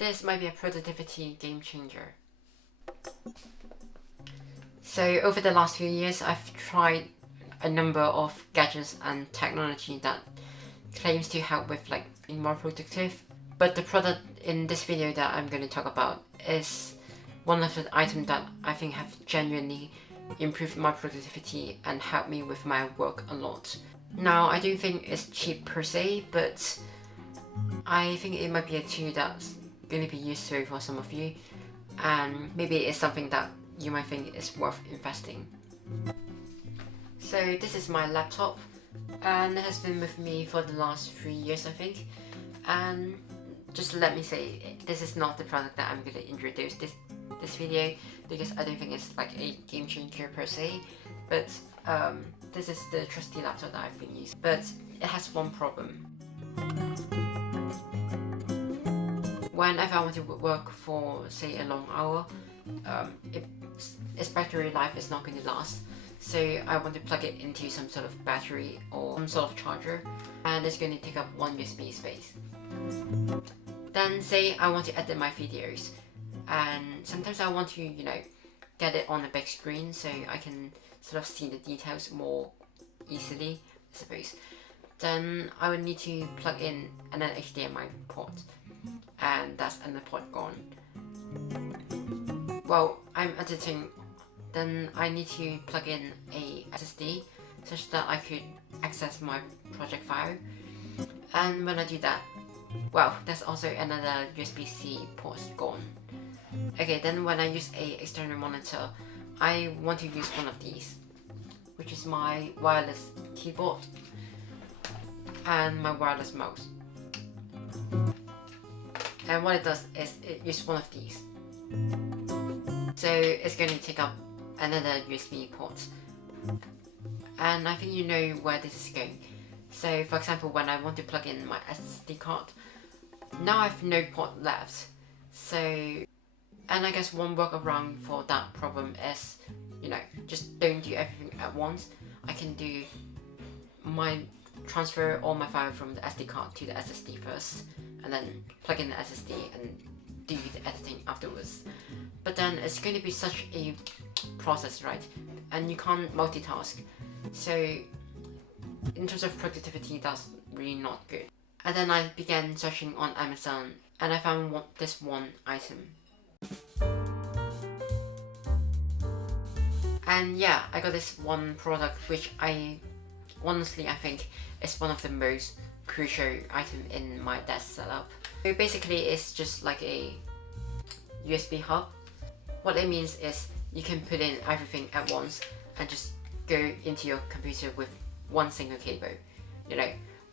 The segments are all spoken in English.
this might be a productivity game changer. So over the last few years, I've tried a number of gadgets and technology that claims to help with like being more productive. But the product in this video that I'm going to talk about is one of the items that I think have genuinely improved my productivity and helped me with my work a lot. Now, I don't think it's cheap per se, but I think it might be a tool that's going to be useful for some of you, and maybe it's something that you might think is worth investing. So this is my laptop, and it has been with me for the last 3 years, I think. And just let me say, this is not the product that I'm going to introduce this video, because I don't think it's like a game changer per se, but this is the trusty laptop that I've been using. But it has one problem. Whenever I want to work for, say, a long hour, its battery life is not going to last. So I want to plug it into some sort of battery or some sort of charger, and it's going to take up one USB space. Then say I want to edit my videos, and sometimes I want to, get it on a big screen so I can sort of see the details more easily, I suppose. Then I would need to plug in an HDMI port, and that's another port gone. Well, I'm editing, then I need to plug in a SSD such that I could access my project file. And when I do that, well, there's also another USB-C port gone. Okay, then when I use a external monitor, I want to use one of these, which is my wireless keyboard and my wireless mouse. And what it does is it uses one of these. So it's going to take up another USB port. And I think you know where this is going. So for example, when I want to plug in my SD card, now I have no port left. So, and I guess one workaround for that problem is, just don't do everything at once. I can do transfer all my file from the SD card to the SSD first, and then plug in the SSD and do the editing afterwards. But then it's going to be such a process, right? And you can't multitask. So in terms of productivity, that's really not good. And then I began searching on Amazon, and I found this one item. And yeah, I got this one product, which I think is one of the most crucial item in my desk setup. So basically, it's just like a USB hub. What it means is you can put in everything at once and just go into your computer with one single cable.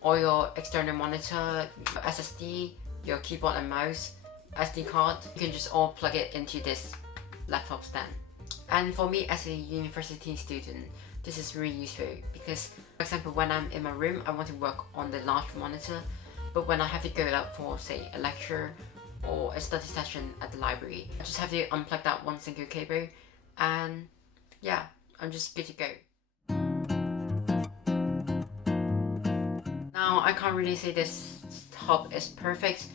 Or your external monitor, your SSD, your keyboard and mouse, SD card, you can just all plug it into this laptop stand. And for me as a university student, this is really useful because, for example, when I'm in my room, I want to work on the large monitor, but when I have to go out for, say, a lecture or a study session at the library, I just have to unplug that one single cable, and yeah, I'm just good to go. Now, I can't really say this hub is perfect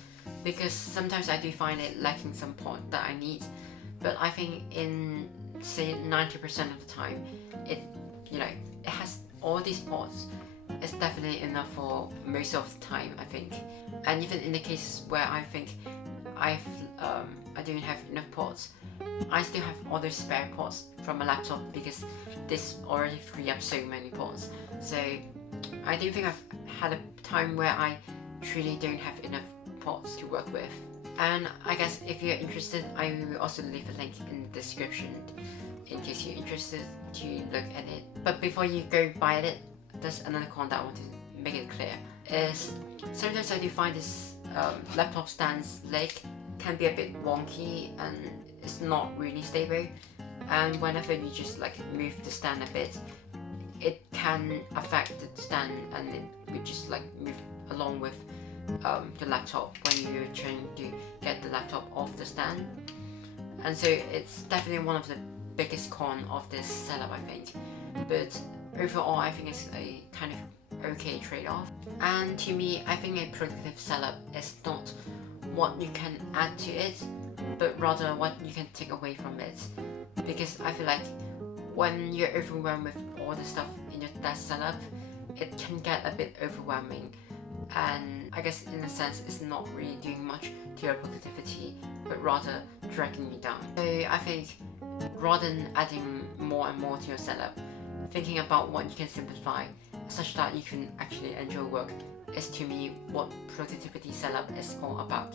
because sometimes I do find it lacking some port that I need, but I think in, say, 90% of the time, it has all these ports. It's definitely enough for most of the time, I think. And even in the cases where I think I don't have enough ports, I still have all those spare ports from my laptop because this already free up so many ports. So I don't think I've had a time where I truly don't have enough ports to work with. And I guess if you're interested, I will also leave a link in the description in case you're interested to look at it. But before you go buy it, there's another con that I want to make it clear, is sometimes I do find this laptop stand's leg can be a bit wonky and it's not really stable, and whenever you just move the stand a bit, it can affect the stand and it would just move along with the laptop when you're trying to get the laptop off the stand. And so it's definitely one of the biggest con of this setup, I think. But overall, I think it's a kind of okay trade-off. And to me, I think a productive setup is not what you can add to it, but rather what you can take away from it. Because I feel like when you're overwhelmed with all the stuff in your desk setup, it can get a bit overwhelming, and I guess in a sense it's not really doing much to your productivity, but rather dragging you down. So I think rather than adding more and more to your setup, thinking about what you can simplify such that you can actually enjoy work is to me what productivity setup is all about.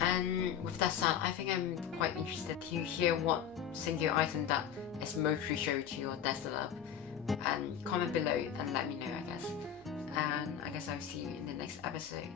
And with that said, I think I'm quite interested to hear what single item that is most crucial to your desk setup, and comment below and let me know, I guess. And I guess I'll see you in the next episode.